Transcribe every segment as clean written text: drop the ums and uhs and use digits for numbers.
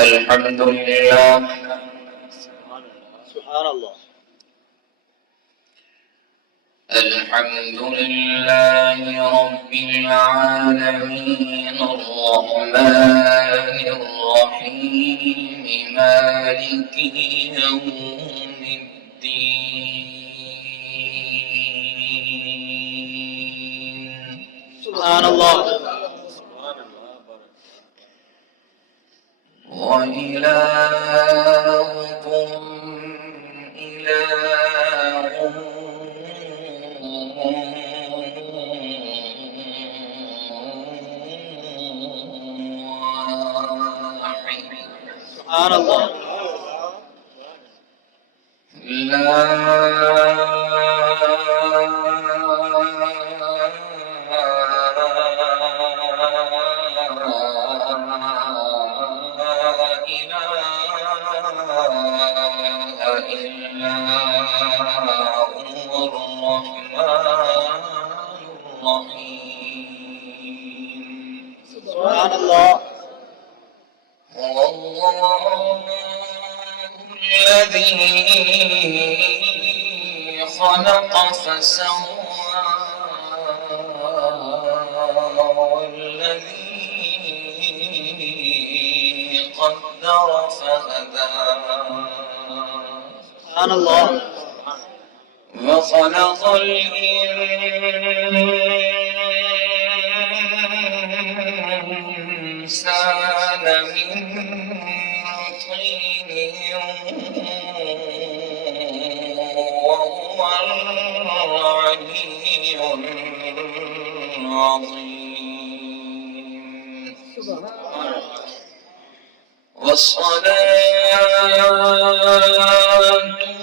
الحمد لله سبحان الله. الحمد لله رب العالمين الرحمن الرحيم مالك يوم الدين. سبحان الله. وإلهكم إله واحد. سبحان الله. لا إلا هو الرحمن الرحيم. سبحان الله. هو الله الذي خلق فسوى والذي قدر فهدى سبحان الله. وخلق الإنسان من طين وهو العلي العظيم. والصلاة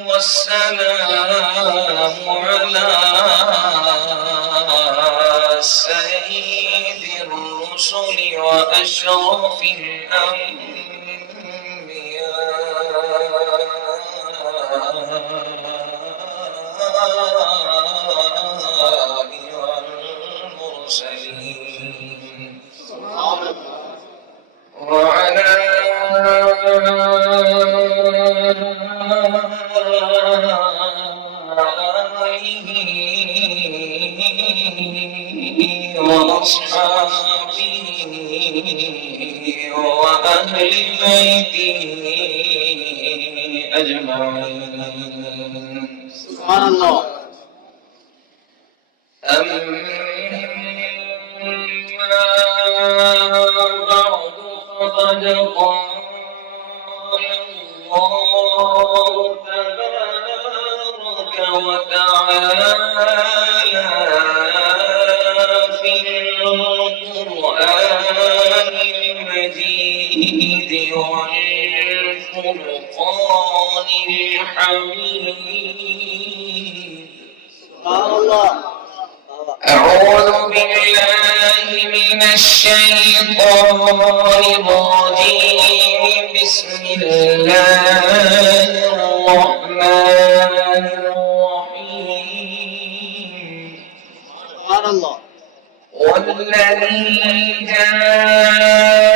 والسلام على سيد الرسل وأشرف الأنبياء والمرسلين وعلى آله وأصحابه وأهل بيته أجمعين. سبحان الله. أما بعد فقد قال الله تبارك وتعالى في القرآن المجيد والفرقان الحميد. سبحان الله. أعوذ بالله من الشيطان الرجيم. بسم الله الرحمن الرحيم. سبحان الله. والذي جاء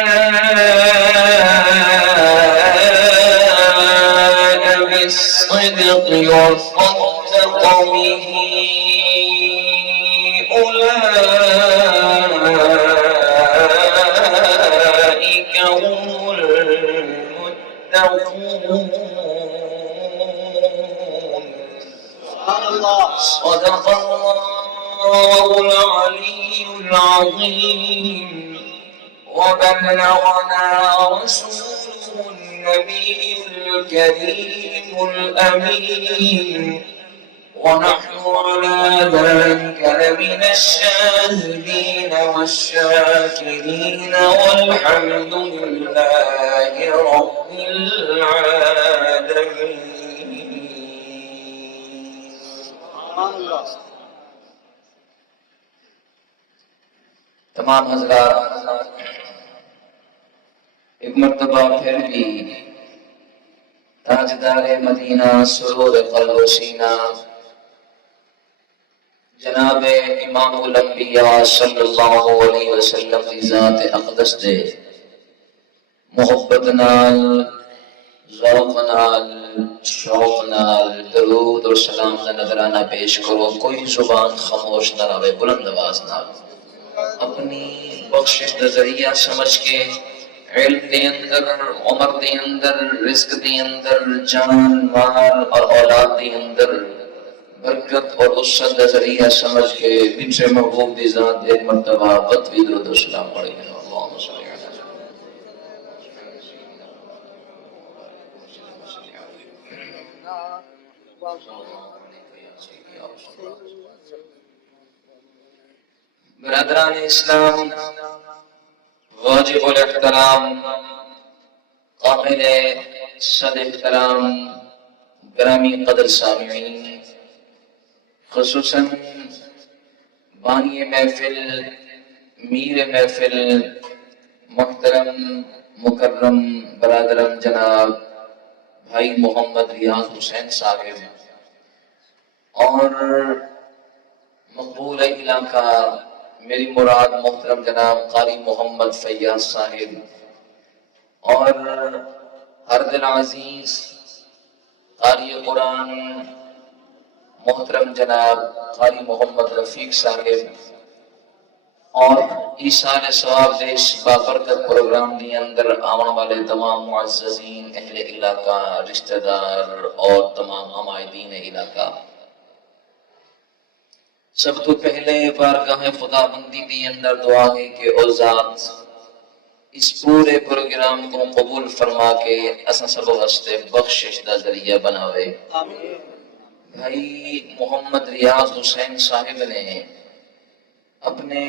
بالصدق وصدق به أولئك هم المتقون. سبحان الله. صدق الله العلي العظيم. وبلغنا رسوله النبي الكريم الأمين. ونحن على ذلك لمن الشاهدين والشاكرين والحمد لله رب العالمين. سبحان الله. تمام حضرات، ایک مرتبہ پھر بھی تاجدار مدینہ سرور قلب و سینہ جناب امام الانبیاء صلی اللہ علیہ وسلم کی ذات اقدس دے محبت نال ذوق نال شوق نال درود اور سلام کا نذرانہ پیش کرو. کوئی زبان خاموش نہ رہے، بلند آواز نال اپنی بخشش کا ذریعہ سمجھ کے علم دے اندر، عمر دے اندر، رزق دے اندر، جان مال اور اولاد دے اندر برکت اور وسعت کا ذریعہ سمجھ کے بن سے محبوب دی ذات ایک مرتبہ بطوی درود و سلام پڑھیں. اللہم صلی علی برادران اسلام، واجب الاحترام، قابل صد احترام، گرامی قدر سامعین، خصوصاً بانی محفل، میر محفل، محترم مکرم برادرم جناب بھائی محمد ریاض حسین صاحب اور مقبول علاقہ میری مراد محترم جناب قاری محمد فیاض صاحب اور ہر دل عزیز قاری قرآن محترم جناب قاری محمد رفیق صاحب اور ایسال ثواب دیش بابرکت پروگرام کے اندر آنے والے تمام معززین اہل علاقہ، رشتہ دار اور تمام عمائدین علاقہ، سب تو پہلے بارگاہ خدا بندی کے اندر دعا ہے کہ او ذات اس پورے پروگرام کو قبول فرما کے اساں سب واسطے بخشش دا ذریعہ بناوے. بھائی محمد ریاض حسین صاحب نے اپنے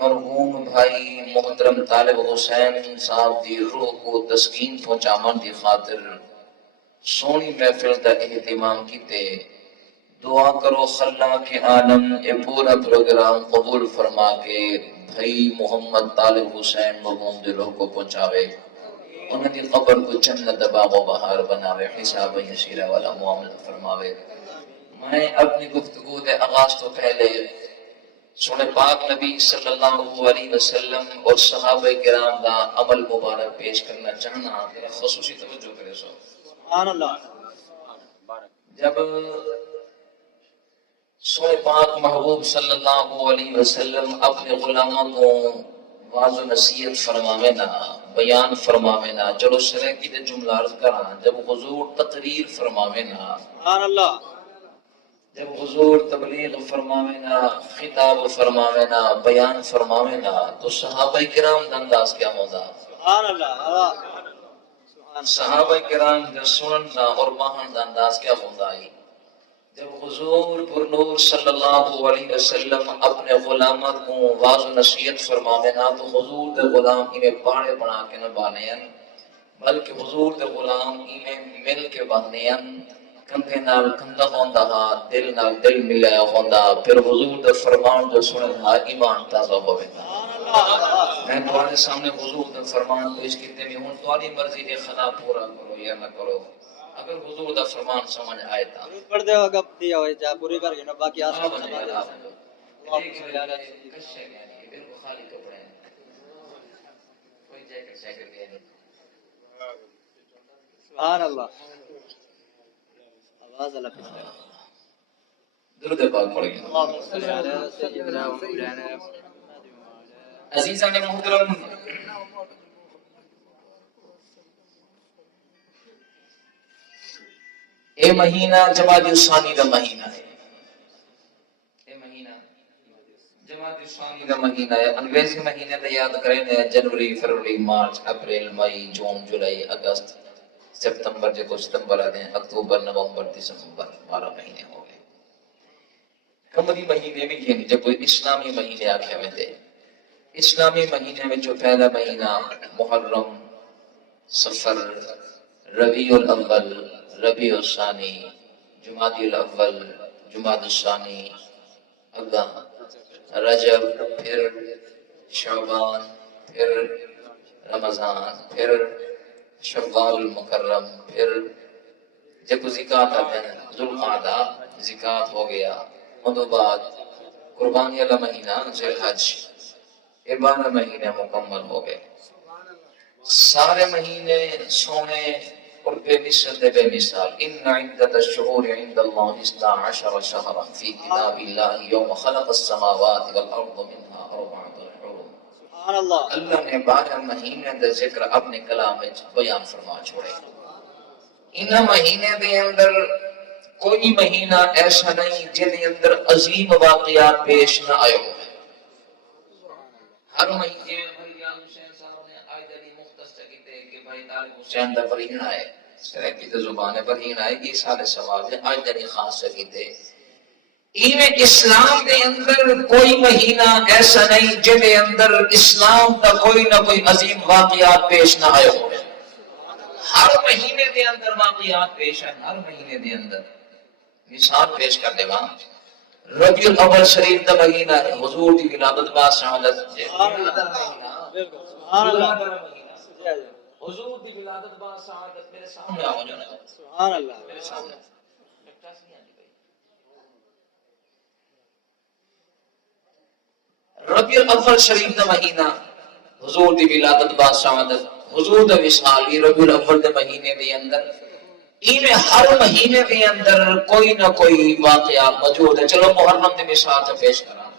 مرحوم بھائی محترم طالب حسین صاحب دی روح کو تسکین پہنچاون دی خاطر سونی محفل کا اہتمام کیتے. دعا کرو خلاق عالم یہ پورا پروگرام قبول فرما کے بھائی محمد طالب حسین مرحوم دی روح کو پہنچاوے، انہوں کی قبر کو جنت باغ و بہار بناوے، حساب یسیرہ والا معاملہ فرماوے. میں اپنی گفتگو دے آغاز تو پہلے سنے پاک نبی صلی اللہ علیہ وسلم اور صحابہ کرام دا عمل مبارک پیش کرنا چاہنا، خصوصی توجہ کرے. سبحان اللہ. جب سوئے پاک محبوب صلی اللہ علیہ وسلم اپنے غلاموں کو واضح و نصیحت فرماوے نا، بیان فرماوے نا، چلو سرکی دے جملہ عرض کرا، جب حضور تقریر فرماوے نا، سبحان اللہ. جب حضور تبلیغ فرماوے نا، خطاب فرماوے نا، بیان فرماوے نا، تو صحابہ کرام دا انداز کیا ہوتا؟ سبحان اللہ. صحابہ کرام دا سنن دا اور باہن دا انداز کیا ہوتا ہے؟ جب حضور پر نور صلی اللہ علیہ وسلم اپنے غلامت کو واضح نصیحت فرماوے نا، تو حضور دے غلام انہیں پاڑے بنا کے نہ بانین، بلکہ حضور دے غلام انہیں مل کے بانین، کندھے نال کندھا ہوندا ہا، دل نال دل ملایا ہوندا، پھر حضور دے فرمان جو سنن ہا ایمان تازہ ہوئے. میں تمہارے سامنے حضور دے فرمان پیش کیتے بھی ہوں، تمہاری مرضی دے خدا پورا کرو یا نہ کرو. اگر حضور دا فرمان سمجھ آئے تا پڑھ دے گا دیا ہوئے جا پوری کر کے نا باقی آسان سمجھ آئے. خالی کپڑے کوئی جیکٹ شیکٹ دیا نہیں. سبحان اللہ. آواز اللہ پہ درود پاک پڑھ گئے. اللہم صلی علی سیدنا و مولانا عزیزان محترم، اے مہینہ جمادی الثانی دا مہینہ ہے. اے مہینہ جمادی الثانی دا مہینہ ہے. انگریزی مہینے دا یاد کریں نے جنوری، فروری، مارچ، اپریل، مئی، جون، جولائی، اگست، سپتمبر جو کو ستمبر آدھے، اکتوبر، نومبر، دسمبر، 12 مہینے ہو گئے. کمری مہینے بھی یہ نہیں جب کوئی اسلامی مہینے آکھے ہوئے تھے. اسلامی مہینے میں جو پہلا مہینہ محرم، صفر، ربیع الاول، ربیع الثانی، جمادی الاول، جمادی الثانی، اگا رجب، پھر شعبان، پھر رمضان، پھر شوال المکرم، پھر جب زکات آتے ہیں ذوالقعدہ زکات ہو گیا، ان کے بعد قربانی والا مہینہ ذی الحج، یہ 12 مہینے مکمل ہو گئے. سارے مہینے سونے اور بے مثل بے مثال ان عدت الشہور عند اللہ 12 شہرا فی کتاب اللہ یوم خلق السماوات والارض منها 4 حرم. سبحان اللہ. اللہ نے 12 مہینے دا ذکر اپنے کلام میں بیان فرما چھوڑے. ان مہینے دے اندر کوئی مہینہ ایسا نہیں جن دے اندر عظیم واقعات پیش نہ آئے ہو. ہر مہینے حسین دا فرین آئے سرکی تے زبان فرین آئے گی سارے سواب آج دنی خاص سکی تے ایویں اسلام دے اندر کوئی مہینہ ایسا نہیں جن دے اندر اسلام دا کوئی نہ کوئی عظیم واقعات پیش نہ آئے ہو. ہر مہینے دے اندر واقعات پیش ہیں. ہر مہینے دے اندر مثال پیش کر دے گا. ربیع الاول شریف دا مہینہ ہے حضور دی ولادت با شہادت سبحان اللہ. حضور دی ولادت با سعادت میرے سامنے آ جانا. سبحان اللہ. میرے سامنے ربیع الاول شریف دا مہینہ حضور دی ولادت با سعادت حضور دا وصال ربیع الاول دے مہینے دے اندر ایویں ہر مہینے دے اندر کوئی نہ کوئی واقعہ موجود ہے. چلو محرم دی مثال سے پیش کراں.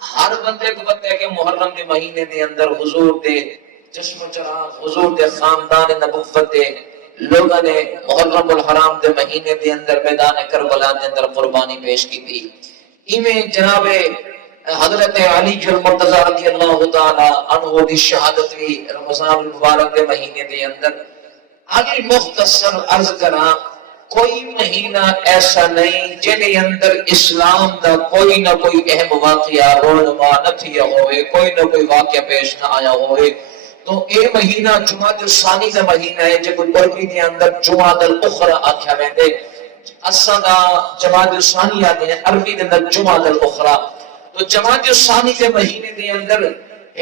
ہر بندے کو پتہ ہے کہ محرم دے مہینے دے اندر حضور دے چشم و چراغ حضور دے خاندان نبوت دے لوگوں نے محرم الحرام دے مہینے دے اندر میدان کربلا دے اندر قربانی پیش کی تھی. ایویں جناب حضرت علی المرتضی رضی اللہ تعالی عنہ دی شہادت بھی رمضان المبارک دے مہینے دے اندر. آگے مختصر عرض کراں کوئی مہینہ ایسا نہیں جن اندر اسلام دا کوئی نہ کوئی اہم واقعہ رونما نہ تھیا ہوئے کوئی نہ کوئی واقعہ پیش نہ آیا ہوئے. تو اے مہینہ جمعۃ الثانی دا مہینہ ہے جو عربی دے اندر جمعۃ الاخرى آکھیا ویندے. اساں دا جمعۃ الثانی آدے عربی دے اندر جمعۃ الاخرى. تو جمعۃ الثانی دے مہینے دے اندر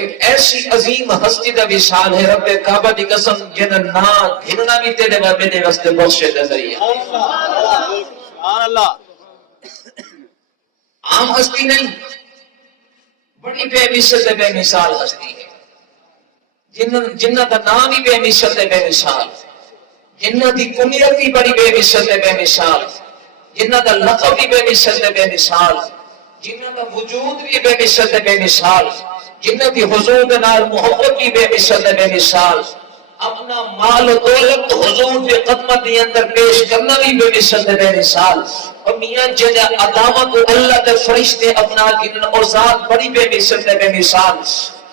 ایک ایسی عظیم ہستی دا وصال ہے رب کعبہ دی قسم جن نا گھننا بھی تیرے بابے دے واسطے بخشے دا ذریعہ. سبحان اللہ. عام ہستی نہیں بڑی بے مثل بے مثال ہستی ہے جنہ دا نام ہی بے مثل بے مثال جنہ دی کنیت بھی بڑی بے مثل بے مثال جنہ دا لقب بھی بے مثل بے مثال جنہ دا وجود بھی بے مثل بے مثال جنہ دی حضور دے نال محبت بھی بے مثل بے مثال اپنا مال و دولت حضور دے قدمت دے اندر پیش کرنا بھی بے مثل بے مثال. اور میاں جنہ عدامت اللہ دے فرشتے اپنا گنن اور ذات بڑی بے مثل بے مثال.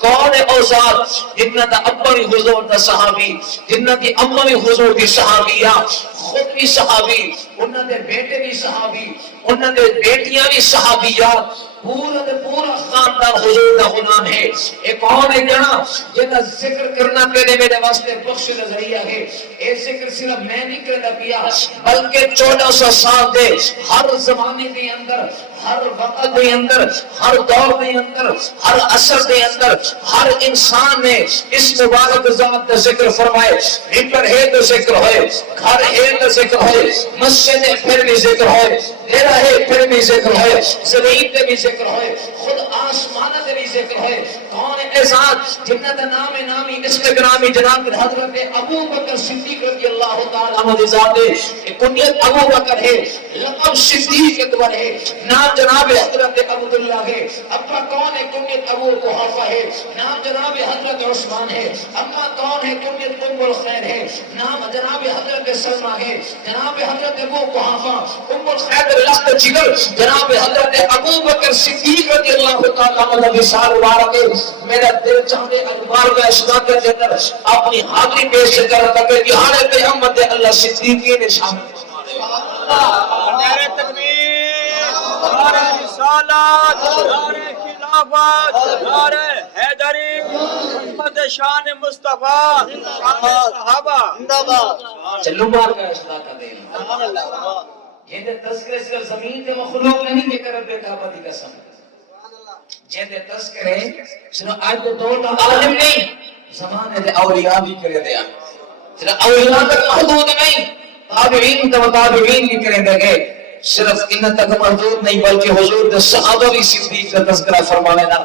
کون ہے او ذات جنہ دا ابا بھی حضور دا صحابی جنہ دی اما بھی حضور دی صحابیہ خود بھی صحابی انہاں دے بیٹے بھی صحابی انہاں دے بیٹیاں بھی صحابیات پورا خاندان حضور دا غلام ہے. ایک کون ہے جنہ ذکر کرنا پہلے میرے واسطے بخش نظریہ ہے. اے ذکر صرف میں نہیں کرنا پیا بلکہ 1400 سال دے ہر زمانے کے اندر ہر وقت دے اندر ہر دور دے اندر ہر عصر دے اندر ہر انسان نے اس مبارک ذات کا ذکر فرمائے. ممبر ہے تو ذکر ہوئے گھر ہے تو ذکر ہوئے مسجد ہے پھر بھی ذکر ہوئے ڈیرا ہے پھر بھی ذکر ہوئے زمین پہ بھی ذکر ہوئے خود آسمان پہ بھی ذکر ہوئے. کون ہے ذات جنہ کا نام نامی اسم گرامی جناب حضرت ابو بکر صدیق رضی اللہ تعالی عنہ ذات ہے. کنیت ابو بکر ہے لقب صدیق اکبر ہے نام جناب حضرت عبداللہ ہے. ابا کون ہے کنیت ابو قحافہ ہے نام جناب حضرت عثمان ہے. اما کون ہے کنیت ام الخیر ہے نام جناب حضرت سلمہ ہے. جناب حضرت ابو قحافہ ام الخیر لخت جگر جناب حضرت ابو بکر صدیق رضی اللہ تعالی عنہ وصال مبارک ہے. میرا دل چاہتے اخبار کا اشتاق کے اندر اپنی حاضری پیش کر تاکہ جہان پیغمبر اللہ صدیقی نے شامل نعرہ تکبیر نعرہ رسالت نعرہ خلافت نعرہ حیدری محمد شان مصطفیٰ شان صحابہ زندہ باد. چلو بار کا اشتاق کا دل سبحان اللہ. یہ تذکرے صرف زمین کے مخلوق نہیں کہ کر رب کعبہ دی قسم جہدے تذکرے صرف آج تو دور کا عالم نہیں زمانے دے اولیاء بھی کرے دیا صرف اولیاء تک محدود نہیں تابعین تو تابعین بھی کرے دے گئے صرف ان تک محدود نہیں بلکہ حضور نے صحابہ بھی صدیق کا تذکرہ فرمانے نا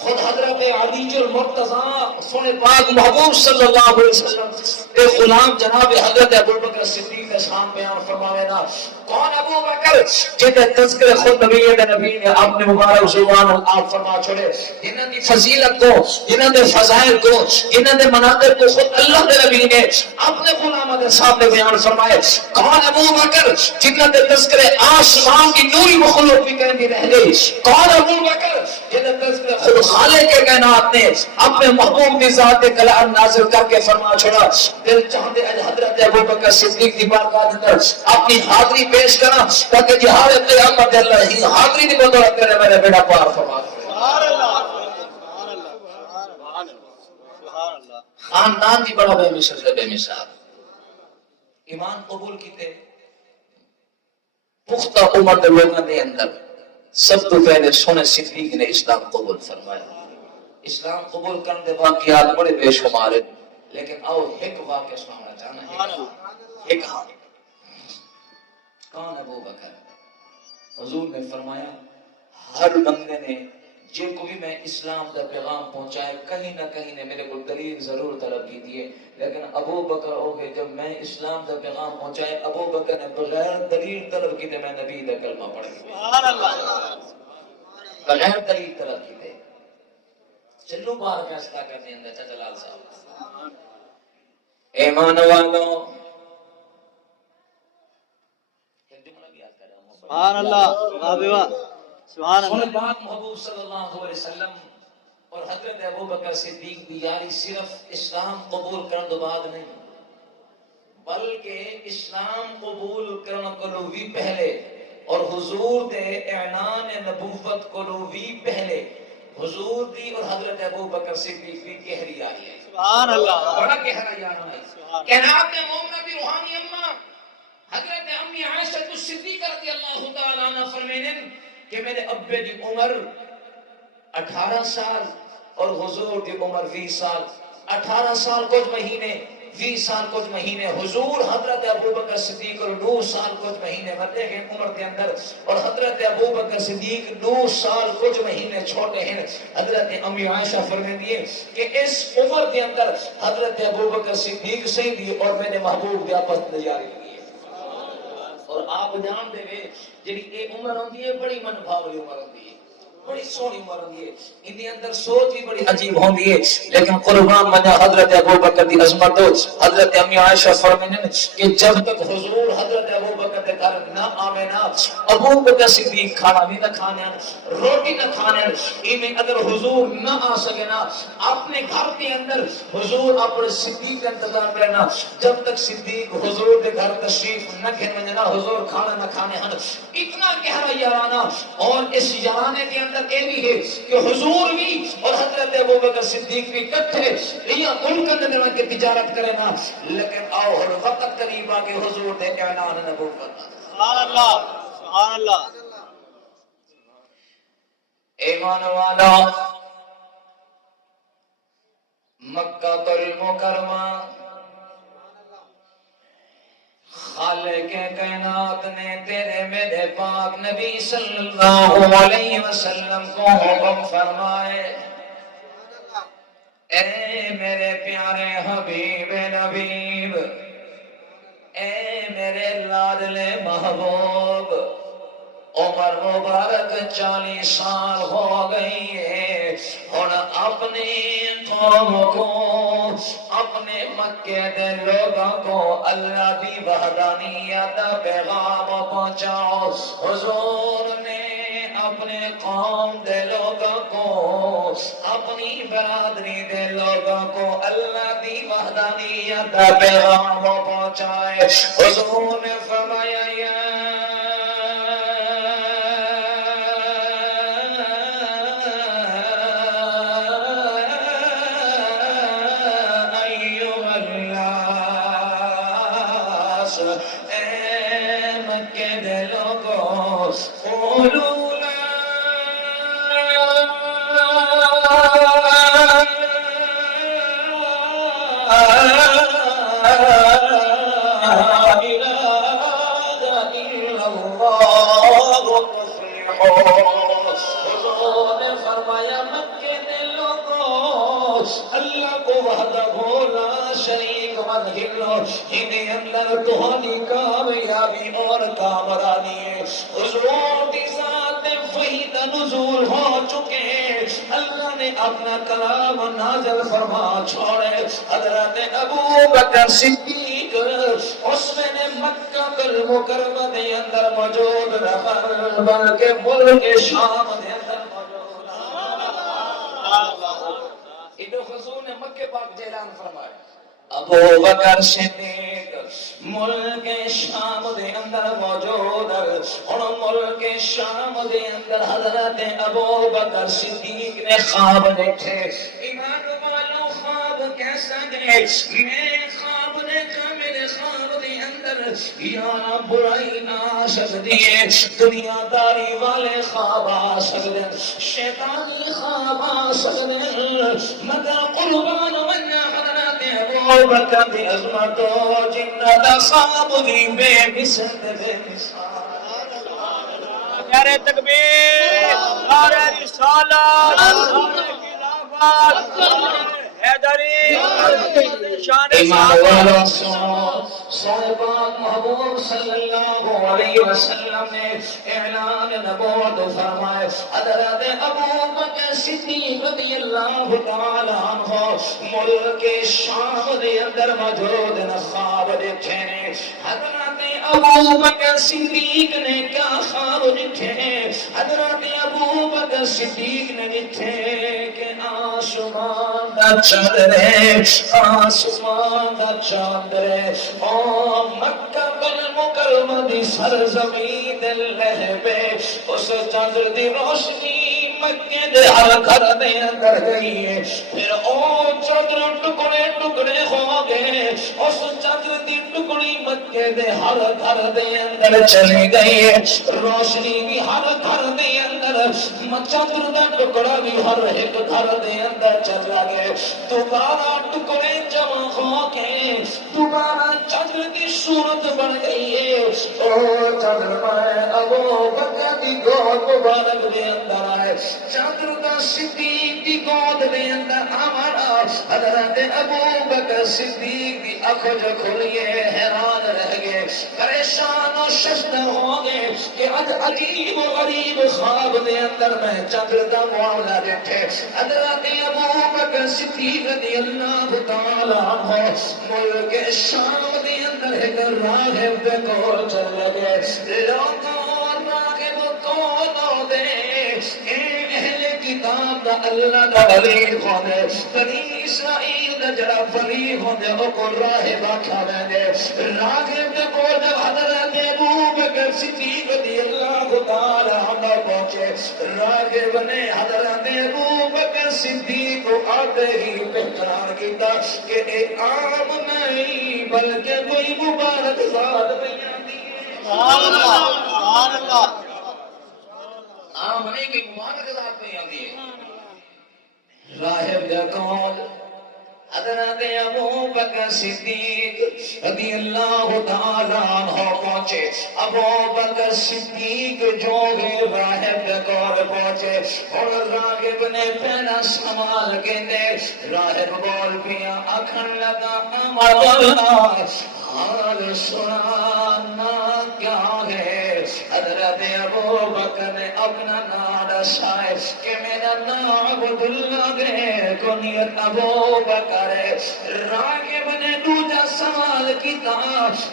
خود حضرت علی المرتضی سونے پاک محبوب صلی اللہ علیہ وسلم ایک غلام جناب حضرت ابوبکر صدیق کا شان بیان فرمانے نا کون ابو بکر جنہیں تذکرہ خود نبی نے اپنے مبارک زبان آپ فرما چھوڑے انہوں نے فضیلت کو انہوں نے فضائل کو انہوں نے مناقب کو خود اللہ کے نبی نے اپنے غلاموں کے سامنے بیان فرمائے کون ابو بکر جنہوں نے تذکرہ آسمان کی نوری مخلوق بھی کہنے رہ گئی کون ابو بکر جنہیں تذکرہ خود خالق کے کائنات نے اپنے محبوب کی ذات کلام نازل کر کے فرما چھوڑا دل چاہتے حضرت ابو بکر صدیق کی بارگاہ اندر اپنی حاضری پیش کرا تاکہ جہاد قیامت اللہ ہی حاضری کی بدولت کرے میرے بیٹا پار فرما سبحان اللہ سبحان اللہ سبحان اللہ خاندان بھی بڑا بے مثال بے مثال ایمان قبول کیتے پختہ عمر کے لوگوں کے اندر سب تو پہلے سونے صدیق نے اسلام قبول فرمایا اسلام قبول کرنے واقعات بڑے بے شمار ہیں لیکن آؤ ایک واقعہ سنانا چاہنا ہے ایک ہاں کون ابو بکر حضور نے فرمایا ہر بندے نے جن کو بھی میں اسلام کا پیغام پہنچائے کہیں نہ کہیں نے میرے کو دلیل ضرور طلب کی دیے لیکن ابو بکر ہو گئے جب میں اسلام کا پیغام پہنچائے ابو بکر نے بغیر دلیل طلب کی تھے میں نبی کا کلمہ پڑھ گیا بغیر دلیل طلب کی تھے چلو بار فیصلہ کرنے اندر چچا لال صاحب ایمان والو سبحان اللہ سبحان اللہ پاک محبوب صلی اللہ علیہ وسلم اور حضرت ابو بکر صدیق بھی یاری صرف اسلام قبول کرنے کے بعد نہیں بلکہ اسلام قبول کرنے کو بھی پہلے اور حضور دے اعلان نبوت کو بھی پہلے حضور دی اور حضرت ابو بکر صدیق کی گہری آئی ہے سبحان اللہ بڑا گہرا یار ہے کائنات میں مومنہ بھی روحانی اماں حضرت امی عائشہ صدیقہ رضی اللہ تعالی عنہ فرمانے کہ میرے ابے کی عمر 18 سال اور حضور کی عمر 20 سال 18 سال کچھ مہینے 20 سال کچھ مہینے حضور حضرت ابو بکر صدیق اور 9 سال کچھ مہینے بڑے ہیں عمر کے اندر اور حضرت ابو بکر صدیق 9 سال کچھ مہینے چھوٹے ہیں حضرت امی عائشہ فرماتی ہے کہ اس عمر کے اندر حضرت ابو بکر صدیق سیدھی اور میرے محبوب کی آپس میں جاری ہوئی اور آپ جان دے وے جڑی اے عمر ہوندی ہے بڑی من بھاولی عمر ہوندی ہے بڑی سونی عمر ہوندی ہے ان دے اندر سوچ بھی بڑی عجیب ہوندی ہے لیکن قربان مجا حضرت ابو بکر دی عظمت حضرت امی عائشہ فرمانے کہ جب تک حضور حضرت ابو بکر دے گھر نہ آوے نا ابو بکر صدیق کھانا بھی نہ کھانے روٹی نہ کھانے ایویں اگر حضور نہ آ سکے نا اپنے گھر کے اندر حضور اپنے صدیق کا انتظار کرنا جب تک صدیق حضور دے گھر تشریف نہ کھنے نا حضور کھانا نہ کھانے ہن اتنا گہرا یارانہ اور اس یارانے کے اندر اے بھی ہے کہ حضور بھی اور حضرت ابو بکر صدیق بھی کٹھے یہ ملک اندر کے تجارت کرے نا لیکن آؤ ہر وقت قریب آ کے حضور دے اعلان نبوت سبحان اللہ سبحان اللہ ایمان والا مکہ المکرمہ خالق کائنات نے تیرے میرے پاک نبی صلی اللہ علیہ وسلم کو حکم فرمائے اے میرے پیارے حبیب نبیب اے میرے لاڈلے محبوب عمر مبارک 40 سال ہو گئی ہے اور اپنی قوم کو اپنے مکے دے لوگوں کو اللہ دی وحدانیت کا پیغام پہنچاؤ حضور نے اپنے قوم دے لوگوں کو اپنی برادری دے لوگوں کو اللہ دی وحدانیت کا پیغام پہنچائے حضور نے فرمایا لو انہیں اندر تہاڈی کامیابی اور کامرانی ہے حضور دی ذات وحی دا نزول ہو چکے ہیں اللہ نے اپنا کلام نازل فرما چھوڑے حضرت ابو بکر صدیق اس میں مکہ المکرمہ دے اندر موجود رہا بلکہ ملک شام دے اندر موجود ابن خلدون نے مکہ پاک جا اعلان فرمایا ابو بکر صدیق ملک شام دے اندر موجود اور ملک شام دے اندر حضرت ابو بکر صدیق نے خواب دیکھے ایمان والوں خواب کیسا دیکھ میں خواب دیکھا میرے خواب دے اندر یا برائی نہ سکتی ہے دنیا داری والے خواب آ سکتے شیطانی خواب آ سکتے مگر قربان بنا حضرت ابو بکر دی عظمت و جنہ دا خواب بھی بے مثل بے مثال نعرہ تکبیر نعرہ رسالت نعرہ خلافت حیدری شان ایمان والا صاحبان محبوب صلی اللہ علیہ وسلم نے اعلان نبوت فرمائے حضرت ابو بکر صدیق رضی اللہ تعالی عنہ ملک شام دے اندر موجود خواب دیکھے حضرت ابو بکر صدیق نے کیا خواب دیکھے حضرت ابو بکر صدیق نے دیکھے کہ آسمان دا چاند رہے آسمان دا چاند رہے او مکہ المکرمہ دی سرزمین دے لہبے اس چاند دی روشنی مکے دے ہر گھر دے اندر گئی ہے پھر او چادر ٹکڑے ٹکڑے ہو گئے اس چادر دی ٹکڑی مکے دے ہر گھر دے اندر چلی گئی ہے روشنی بھی ہر گھر دے اندر چادر دا ٹکڑا بھی ہر ایک گھر دے اندر چلا گیا دوبارہ ٹکڑے جمع ہو کے دوبارہ چادر کی صورت بن گئی ہے او چادر میں ابو بکر کی گود مبارک دے اندر آئے چادر کا صدیق کی گود دے اندر ہمارا حضرت ابو بکر صدیق کی آنکھ جو کھلیے حیران رہ گئے پریشان و ششدر ہو گئے کہ آج عجیب و غریب خواب دے اندر میں چادر کا معاملہ دیکھے حضرت ابو بکر صدیق رضی اللہ تعالی عنہ ملک شام دے اندر ایک راہب دے کول چل گئے لوگوں راہب کون دے اہل کتاب دا اللہ دا ولی ہوندے بنی اسرائیل دا جڑا ولی ہوندے او کو راہب آکھا ویندے راہب دے کول جب حضرت ابو بکر صدیق رضی اللہ تعالی عنہ پہنچے راہب نے حضرت ابو بکر صدیق کو آتے ہی پہچان کیتا کہ اے عام نہیں بلکہ کوئی مبارک ذات نہیں آتی ہے سبحان اللہ سبحان اللہ عام نہیں کوئی مبارک ذات نہیں آتی ہے راہب دے کول حضرت ابو بکر صدیق رضی اللہ تعالی عنہ پہنچے ابو بکر صدیق جو ہے راہب دے کول پہنچے اور راہب نے پہلا سوال کیتے راہب بول پیا آکھن لگا مولا حال سنانا کیا ہے حضرت ابو بکر نے اپنا نام دسائے کہ میرا نام عبداللہ ہے کنیت ابو بکر ہے راغب نے دوجا سوال کیتا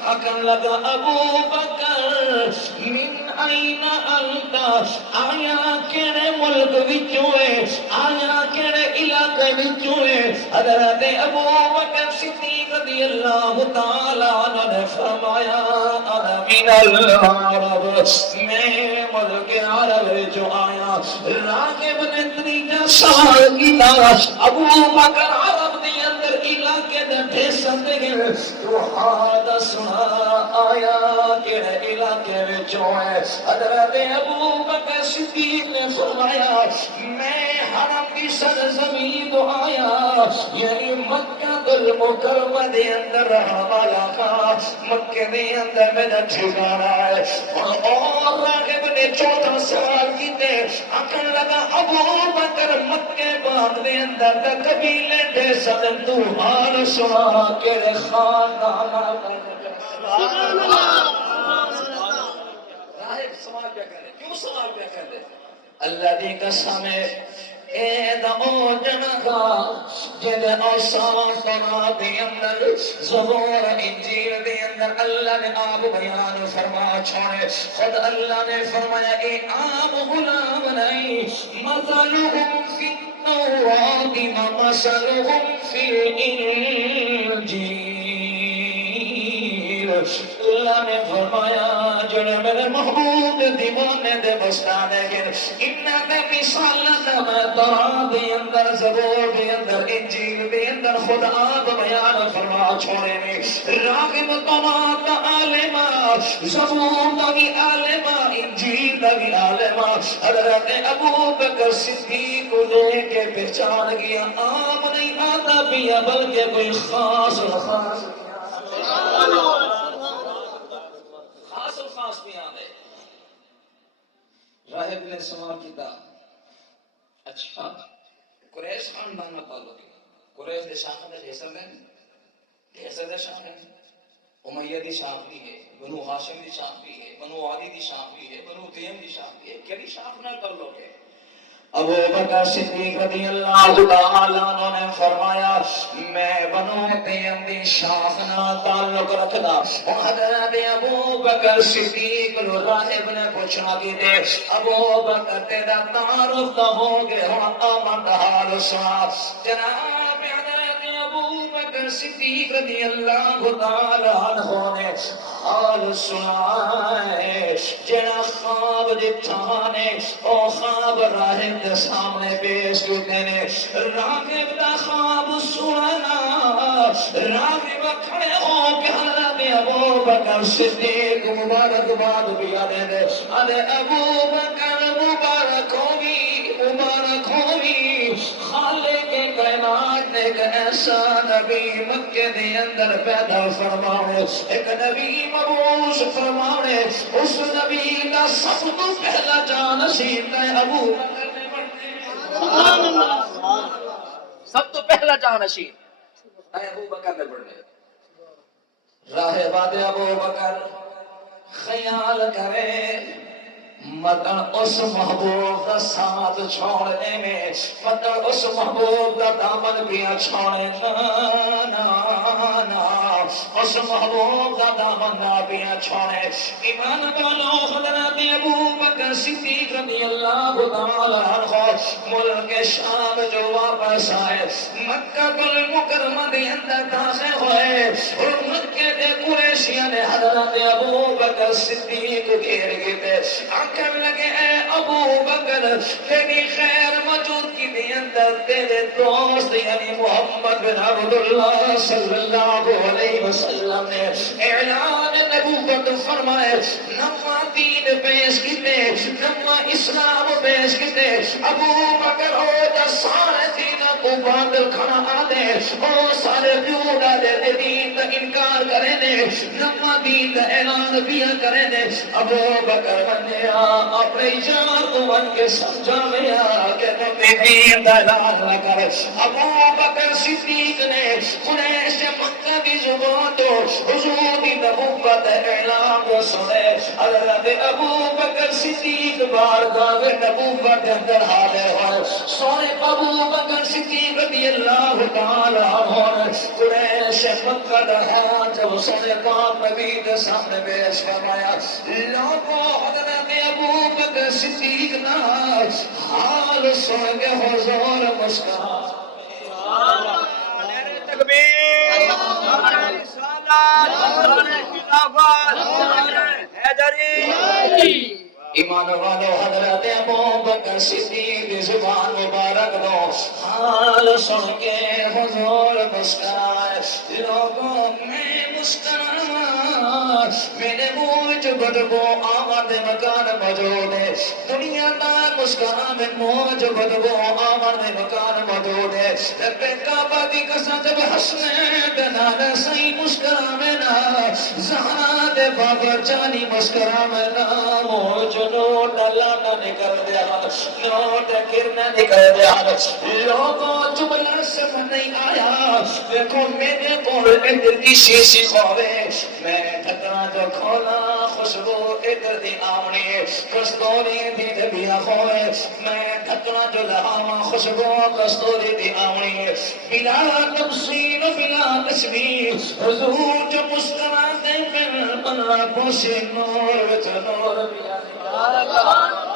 اکن لگا ابو بکر من این انت آیا کیڑے ملک وچوں ہے آیا کیڑے علاقے وچوں ہے حضرت ابو بکر صدیق رضی اللہ تعالی عنہ نے فرمایا انا من العرب میں ملک عرب جو آیا راغب نے تیجا سوال کیتا ابو بکر عرب دے اندر علاقے دے ٹھیسن دے گئے تو حال سنا آیا کیڑے علاقے وچوں ہے حضرت ابو بکر صدیق نے فرمایا میں حرم کی سرزمین تو آیا یعنی مکہ المکرمہ دے اندر رہا والا کا مکے دے اندر میرا ٹھکانہ ہے. اور راغب نے 14 سوال کیتے آکھن لگا ابو بکر مکے بعد دے اندر دا قبیلے دے سدن تو حال سنا کے خاندان سبحان اللہ. راہب سوال پہ کرے کیوں سوال پہ کرے اللہ دی قسم ہے اے دا او جنگا جد اوسان تنا دے اندر زبور انجیل دے اندر اللہ نے آپ بیان فرما چھوڑے خود اللہ نے فرمایا اے عام غلام نہیں مثلہم فی التورات ومثلہم فی الانجیل. اللہ نے فرمایا جڑے میرے محبوب دیوانے دے بستانے گئے انہاں دے مثال میں تورات دے اندر زبور دے اندر انجیل دے اندر خود آپ بیان فرما چھوڑے نے. راغب تورات دا عالمہ زبور دا بھی عالمہ انجیل دا بھی عالمہ حضرت ابو بکر صدیق کو دے کے پہچان گیا عام نہیں آتا پیا بلکہ کوئی خاص خاص خاص بیان ہے. راہب نے سوال کیتا اچھا قریش خاندان میں تعلق ہے قریش دے شاخ دے حیثر دے شاخ ہے امیہ دی شاخ بھی ہے بنو ہاشم دی شاخ بھی ہے بنو عادی دی شاخ بھی ہے بنو تیم دی شاخ بھی ہے کیڑی شاخ نال تعلق ہے. ابو بکر صدیق رضی اللہ تعالی عنہ نے فرمایا میں بنو تیم دی شاخ نال تعلق رکھدا. حضرت ابو بکر صدیق کو راہب نے پوچھنا کہ دے ابو بکر تیرا تعارف تو ہو گیا ہن آمد حال سنا. جناب حضرت ابو بکر صدیق رضی اللہ تعالی عنہ نے حال سنائے جڑا خواب دکھا نے او خواب راہب دے سامنے پیش کیتے نے. راغب دا خواب سننا راغب کھڑے ہو کے حضرت ابو بکر صدیق مبارکباد بھی آدھے دے آدھے ابو بکر مبارک ہوئی خالق کائنات نے ایک ایسا نبی مکے دے اندر پیدا فرماؤ ایک نبی مبعوث فرماؤ اس نبی کا سب تو پہلا جانشین ہے ابو بکر نے بڑھنے سب تو پہلا جانشین ہے ابو بکر نے بڑھنے. راہب ابو بکر خیال کرے مطلع اس محبوب کا ساتھ چھوڑنے میں مطلع اس محبوب کا دامن پیا چھوڑے نا اس محبوب کا دامن نہ پیا چھوڑے. ایمان والو حضرت ابو بکر صدیق رضی اللہ تعالی عنہ ملک شام جو واپس آئے مکہ المکرمہ دے اندر داخل ہوئے اور مکے دے قریشیاں نے حضرت ابو بکر صدیق کو گھیر گئے آکر لگے اے ابو بکر تیری خیر موجود کی دے اندر تیرے دوست یعنی محمد بن عبداللہ صلی اللہ علیہ وسلم نے اعلان نبوت فرمائے نما دین پیش کیتے نما اسلام پیش کیتے. ابو بکر ہو جا سارے دین کو باطل کھڑا آدھے او سارے بیوڑا دے دین کا انکار کرے دے نما دین کا اعلان بھی کرے دے. ابو بکر بنے اپنے جان کو بن کے سمجھا لیا کہ نبی دین کا اعلان نہ کرے. ابو بکر صدیق نے قریش مکہ کی زبان تو حضور کی نبوت اعلان کو سنے. حضرت ابو بکر صدیق بارگاہ نبوت اندر حاضر ہوئے. سونے ابو بکر صدیق رضی اللہ تعالی عنہ قریش مکہ کا حیران جب سونے پاک نبی کے سامنے پیش فرمایا لوگوں حضرت ابو بکر صدیق نہ حال سن کے حضور مسکرا. تکبیر نعرہ رسالت نعرہ خلافت حیدری. ایمان والو حضرت ابو بکر صدیق کی زبان مبارک دو حال سن کے حضور مسکرائے. لوگوں میں مسکرا میرے منہ وچ بدبو آمد دے مکان موجود ہے دنیا دار مسکرا میں موج بدبو آمن دے مکان موجود ہے رب کعبہ دی قسم جب حسنین دے نال صحیح مسکرا میں نا زہرا دے بابا جانی مسکرا میں نا موج نوٹ اللہ نہ نکل دیا نوٹ گرنا نکل دیا لوگوں جملہ سمجھ نہیں آیا دیکھو میرے کول ادھر دی شیشی کھوے میں ٹھکرا جو کھولا خوشبو ادھر دی آمنی کستوری دی دبیا کھوے میں ٹھکرا جو لہاما خوشبو کستوری دی آمنی بلا تفصیل بلا تشبیہ حضور جو مسکراتے پھر اللہ پوشی نور وچ نور بیا نکال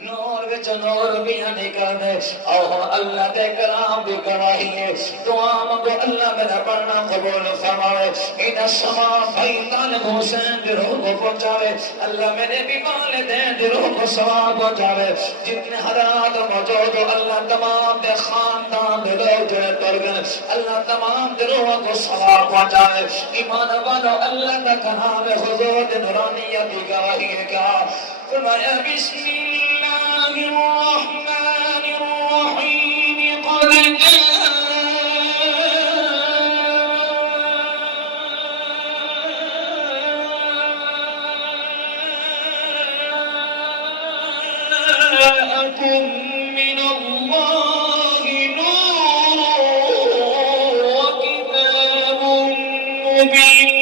نور وچ نور بھی نکل دے او اللہ دے کلام دی گواہی ہے دعا مانگو اللہ میرا پڑھنا قبول فرمائے ان السماء فیضان حسین دی روح کو پہنچاوے اللہ میرے بھی والدین دی روح کو ثواب پہنچاوے جتنے حالات موجود ہو اللہ تمام دے خاندان دے لوگ جڑے تر گئے اللہ تمام دے روح کو ثواب پہنچاوے ایمان والو اللہ کا کلام حضور دی نورانیت دی گواہی ہے کیا فرمایا بسم اللہ الرحمن الرحیم قد جاءکم من اللہ نور وکتاب مبین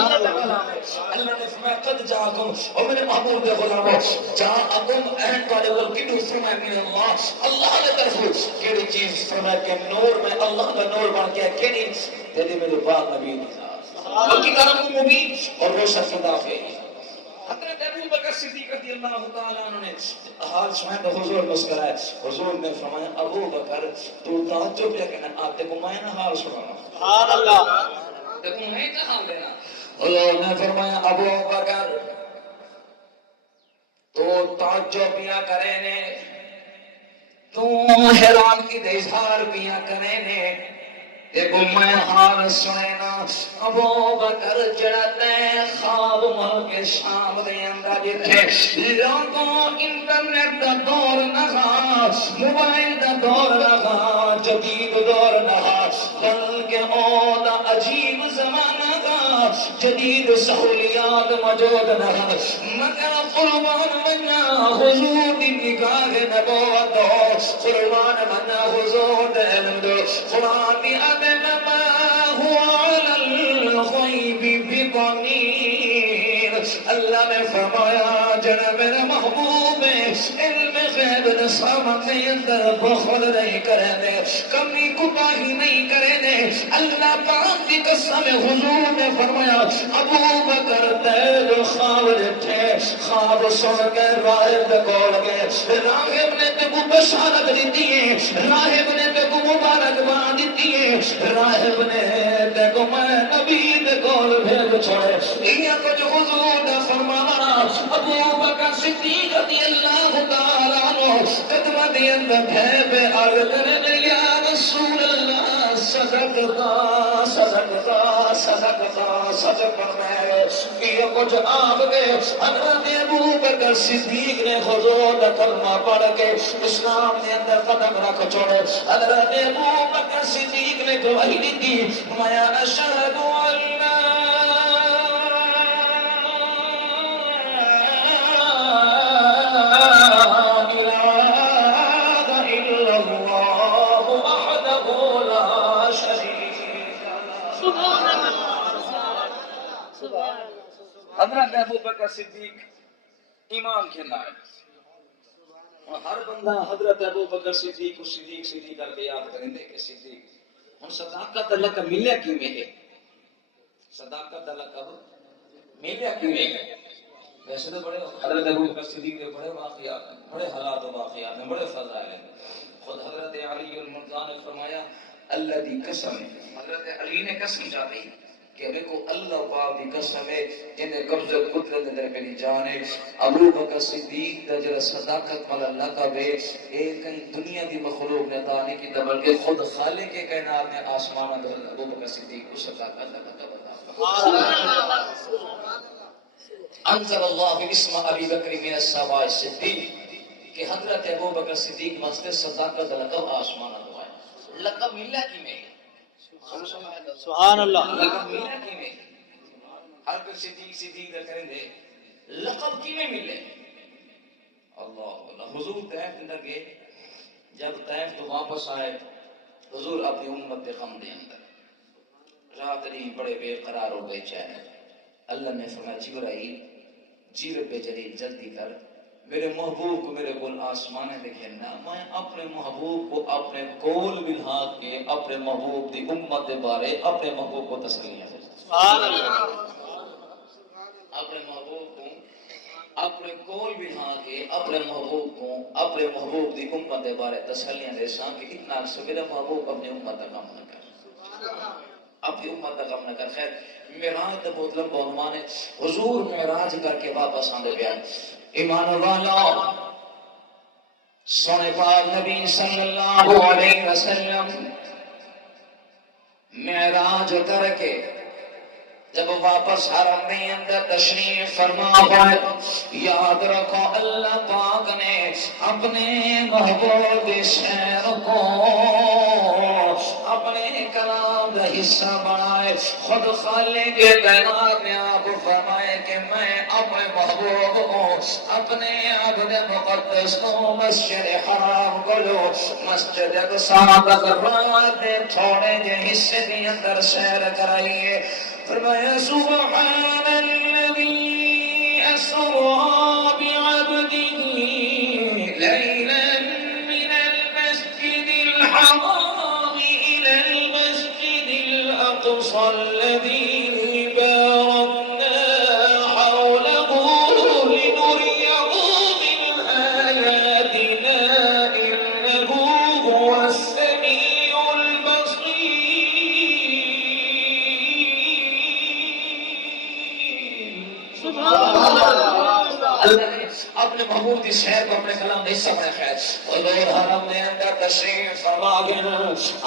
اللہ نے فرمایا قد جاءکم اور میرے محبوب غلاموں جاءکم اہم والے کو کیوں فرمایا من اللہ اللہ نے طرف کیڑی چیز فرمایا کہ نور میں اللہ کا نور بن گیا کیڑی دے میرے پاک نبی اور کتاب مبین اور روشن کتاب ہے حضرت ابو بکر صدیق رضی اللہ تعالی عنہ نے حال سمجھ تو حضور مسکرائے حضور نے فرمایا ابو بکر تو تعجب کیا کہنا آپ دیکھو میں نہ حال سنا سبحان اللہ دیکھو میں کیا حال دینا حضور نے فرمایا ابو بکر تو تعجب کیا کرے نے تو حیران کی اظہار کیا کرے نے دیکھو میں حال سنے نا ابو بکر جڑتے خواب ملک شام دے اندر جتھے لوگوں انٹرنیٹ دا دور نہ موبائل دا دور نہ جدید دور نہ بلکہ او دا عجیب زمانہ دا جدید سہولیات موجود نہ مگر قربان منا حضور دی نگاہ نبوت دو قربان منا حضور دے علم دو قرآن دی ما هو على الغیب بضنین اللہ نے فرمایا جنہ میرے محبوب علم غیب نصابت کے اندر بخل نہیں کرے دے کمی کوتاہی نہیں کرے دے اللہ پاک کی قسم حضور نے فرمایا ابو بکر تیرے خواب دیکھے خواب سن کے راہب کول گئے راہب نے تے کو بشارت دیتی ہے راہب نے تے کو مبارکباد دیتی ہے راہب نے تے کو میں نبی دے کول بھیج چھوڑے یہ کچھ حضور نے فرمایا ابو بکر صدیق رضی اللہ تعالی عنہ قدمہ دے اندر ہے بے عرض کرنے یا رسول اللہ صدقتا صدقتا صدقتا صدق فرمائے یہ کچھ آپ کے حضرت ابو بکر صدیق نے حضور کا کلمہ پڑھ کے اسلام کے اندر قدم رکھ چھوڑے حضرت ابو بکر صدیق نے گواہی دی میں اشہد اللہ حضرت ابو بکر صدیق ایمان کے نائب اور ہر بندہ حضرت ابو بکر صدیق کو صدیق صدیق کر کے یاد کریں دے کہ صدیق ہم صداقت اللہ کا ملیا کیوں میں ہے صداقت اللہ کا ملیا کیوں میں ہے ویسے تو بڑے حضرت ابو بکر صدیق کے بڑے واقعات ہیں بڑے حالات و واقعات ہیں بڑے فضائل ہیں خود حضرت علی المرضی نے فرمایا اللہ دی قسم حضرت علی نے قسم جاتی کہ ہمیں کو اللہ پاک دی قسم ہے جنہیں قبض قدرت در میری جان ہے ابو بکر صدیق دا جڑا صداقت والا لقب ہے اے کہیں دنیا دی مخلوق نے عطا نہیں کیتا بلکہ خود خالق کائنات نے آسمان اور ابو بکر صدیق کو صداقت کا لقب عطا فرمایا. انزل اللہ اسم ابی بکر من السماء الصدیق کہ حضرت ابو بکر صدیق واسطے صداقت کا لقب آسمان عطا ہے. لقب ملا کی میں سبحان اللہ. لقب ملا کی میں ہر کوئی صدیق صدیق کریں دے لقب کی میں ملے. اللہ اللہ. حضور طیف اندر گئے. جب طیف تو واپس آئے حضور اپنی امت کے غم دے اندر رات نہیں بڑے بے قرار ہو گئے چاہے. اللہ نے فرمایا جبرائیل جی رب جلیل جلدی کر میرے محبوب کو میرے کول آسمانے دکھینا. میں اپنے محبوب کو اپنے کول بلھا کے اپنے محبوب دی امت دے بارے اپنے محبوب کو تسلیاں دے. سبحان اللہ. اپنے محبوب کو اپنے کول بلھا کے اپنے محبوب کو اپنے محبوب دی امت دے بارے تسلیاں دے ساں کہ اتنا سے میرا محبوب اپنی امت کا غم نہ کر اپنی امت کا غم نہ کر. خیر معراج تے بہت لمبا عنوان ہے. حضور معراج کر کے واپس آندے پیا. ایمان والا سونے پاک نبی صلی اللہ علیہ وسلم معراج کر کے جب واپس حرم میں اندر تشریف فرما پائے یاد رکھو اللہ پاک نے اپنے محبوب شہر کو اپنے کلام کا حصہ بنائے. خود خالق کائنات نے آپ کو فرمائے کہ میں اپنے محبوب کو اپنے عبد مقدس کو مسجد حرام کو لو مسجد اقصی تک رات دے تھوڑے جے حصے کے اندر سیر کرائیے. فرمایا سبحان الذي أسرى بعبده ليلا من المسجد الحرام إلى المسجد الأقصى الذي باركنا حوله لنريه من آياتنا إنه هو السميع البصير. اللہ نے اپنے محبوب کی شہر کو اپنے کلام نے حصہ بنا. خیر حضور حرم میں اندر تشریف فرما گئے.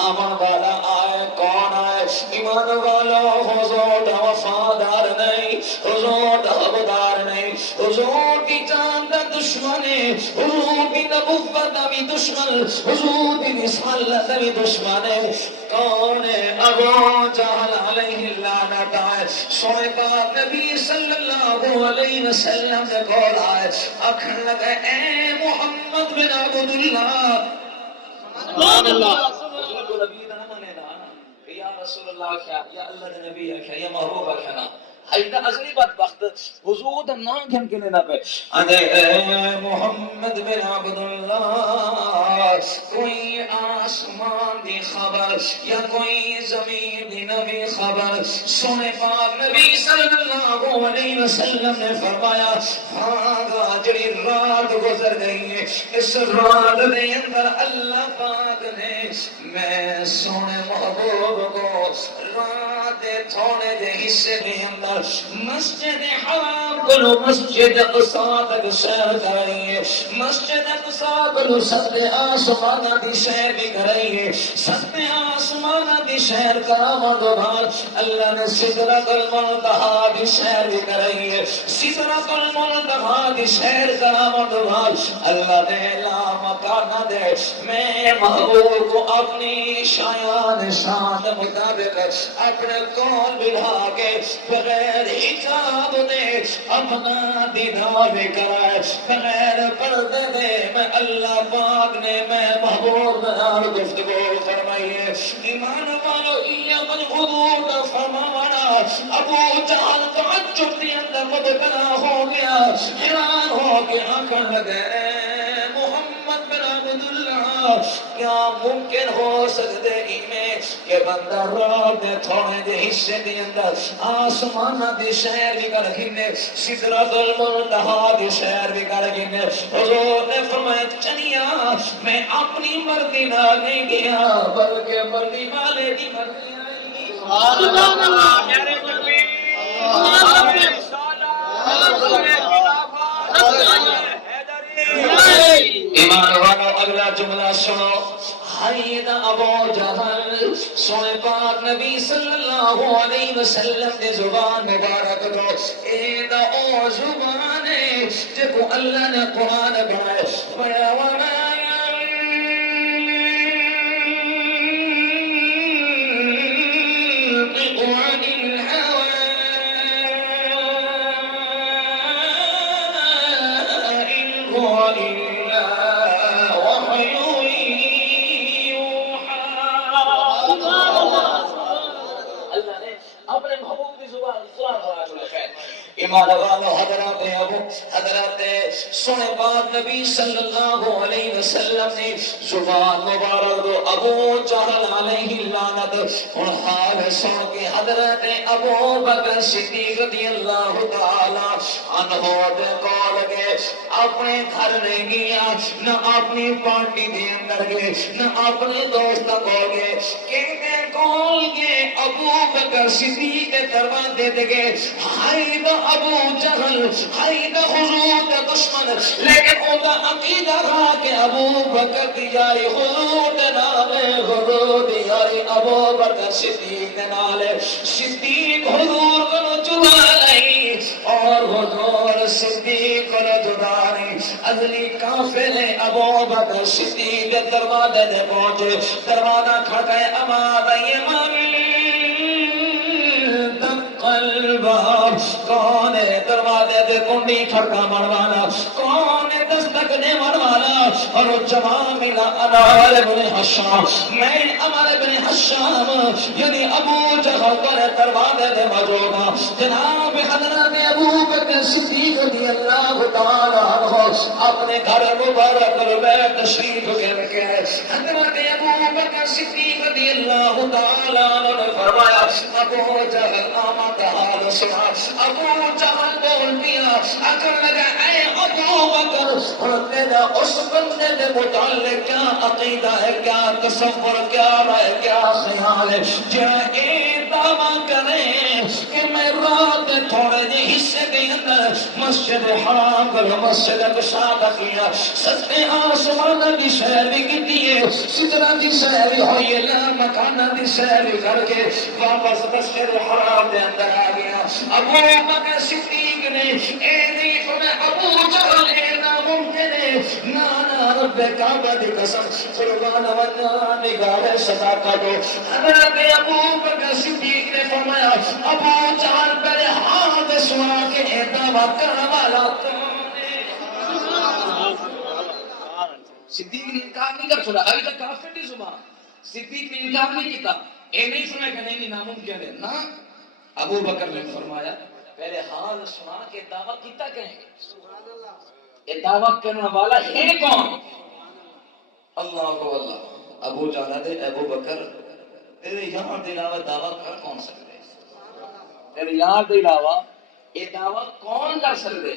آمن والا آئے کون آئے؟ ایمان والا. حضور دا وفادار نہیں حضور دا حقدار نہیں حضور کی جان دا دشمن ہے حضور کی نبوت دا بھی دشمن حضور کی رسالت دا بھی دشمن ہے. کون ہے؟ ابو جہل علیہ اللعنت آئے. سونے کا نبی صلی اللہ علیہ وسلم سے کول آئے اکھن لگے اے محمد بن عبداللہ. سبحان اللہ. حضور کو نبی نہ مانے نا یا رسول اللہ کیا یا اللہ دے نبی کیا یا محبوب کیا نا اینا ازلی بدبخت حضور دا نا گھن کے لینا پہ اے محمد بن عبداللہ کوئی آسمان دی خبر یا کوئی زمین دی نبی خبر. سونے پاک نبی صلی اللہ علیہ وسلم نے فرمایا ہاں جڑی رات گزر گئی ہے اس رات دے اندر اللہ پاک نے میں سونے محبوب کو رات دے تھوڑے دے حصے دے اندر مسجد حرام کو مسجد اقصی تک سیر کرائیے. مسجد اقصی کو سب آسمان دی سیر بھی کرائیے. سب آسمان دی سیر کرامت بعد اللہ نے سدرۃ المنتہا دی سیر بھی کرائیے. سدرۃ المنتہا دی سیر کرامت بعد اللہ نے لا مکانہ دے میں محبوب کو اپنی شایان شان مطابق اپنے کون بلھا کے بغیر حجاب دے اپنا دیدار کرائے بغیر پردے دے میں اللہ پاک نے میں محبوب نال گفتگو فرمائی ہے. ایمان والو یہ من حضور کا فرمانا ابو جہل تعجب کے اندر مبتلا ہو گیا حیران ہو کے آنکھیں لگے محمد بن عبداللہ کیا ممکن ہو سکتے میں کہ بندہ رات دے تھوڑے دے حصے دے اندر آسمان دی شہر بھی کر گئے سدرۃ المنتہا دی شہر بھی کر گئے. حضور نے فرمایا چنیا میں اپنی مرضی نہ نہیں گیا بلکہ مرضی والے دی مرضی آئی. سبحان اللہ. پیارے نبی اللہ رسالت اللہ خلافت حیدری میرا جملہ سنو. حید ابو جہل سونے پاک نبی صلی اللہ علیہ وسلم نے زبان مبارک دو اے دا او زبان ہے جب اللہ نے قرآن بنائے وَمَا حضرت سنے پاک نبی صلی اللہ علیہ وسلم نے زبان مبارک دو ابو جہل علیہ لعنت اور حال سن کے حضرت ابو بکر صدیق رضی اللہ تعالی عنہ دے کول گئے اپنے گھر نہیں گیا نہ اپنی پارٹی دے اندر گئے نہ اپنے دوست کول گئے کہ کول گئے ابو بکر صدیق کے دروازے دے گئے high the Abu Jahl high the حضور دا دشمن لیکن او دا عقیدہ رہا کہ ابو بکر دی یاری حضور دے نالے حضور دی یاری ابو بکر صدیق دے نالے صدیق حضور کو جدا نہیں اور حضور صدیق کو جدا نہیں ازلی قافلے ابو بکر صدیق دے دروازے دے پہنچے دروازہ کھڑکائے اماد ایمان الباب کون ہے دروازے دے کنڈی کھڑکا مروانا کون ہے دستک دے مروانا اور وہ جوان ملا انار بن حشام میں امر بن حشام یعنی ابو جہل پر دروازے دے موجودا جناب حضرت ابو بکر صدیق رضی اللہ تعالی عنہ اپنے گھر مبارک میں تشریف کر کے حضرت ابو بکر صدیق رضی اللہ تعالی عنہ نے فرمایا ابو جہل آمد حال سنا ابو جہل بول دیا اگر لگا اے ابو بکر اور تیرا اس بندے دے متعلق کیا عقیدہ ہے کیا تصور کیا رائے کیا خیال ہے جہاں اے دعویٰ کریں کہ میں رات تھوڑے جے حصے کے اندر مسجد حرام پر مسجد کشادہ کیا سستے آسمانہ کی سیر بھی کیتی ہے سدرہ کی سیر بھی ہوئی ہے مکانہ کی سیر بھی کر کے واپس مسجد حرام دے اندر آ گیا ابو بکر صدیق نے اے دیکھ میں ابو جہل اے ناممکن ہے نانا رب کعبہ دی قسم قربان ونہ نگاہ صداقت حضرت ابو بکر صدیق نے فرمایا ابو جہل پہلے ہاتھ سنا کے اے دعویٰ کرنے والا صدیق نے انکار نہیں کر چھوڑا ابھی تک کافر نہیں زبان صدیق نے انکار نہیں کیتا اے نہیں سنا کہ نہیں ناممکن ہے نا ابو بکر نے فرمایا پہلے حال سنا کے دعویٰ کیتا کہیں یہ دعویٰ کرنے والا ہے کون اللہ کو اللہ ابو جہل دے ابو بکر تیرے یہاں دے علاوہ دعویٰ کر کون سکتے تیرے یہاں دے علاوہ یہ دعویٰ کون کر سکتے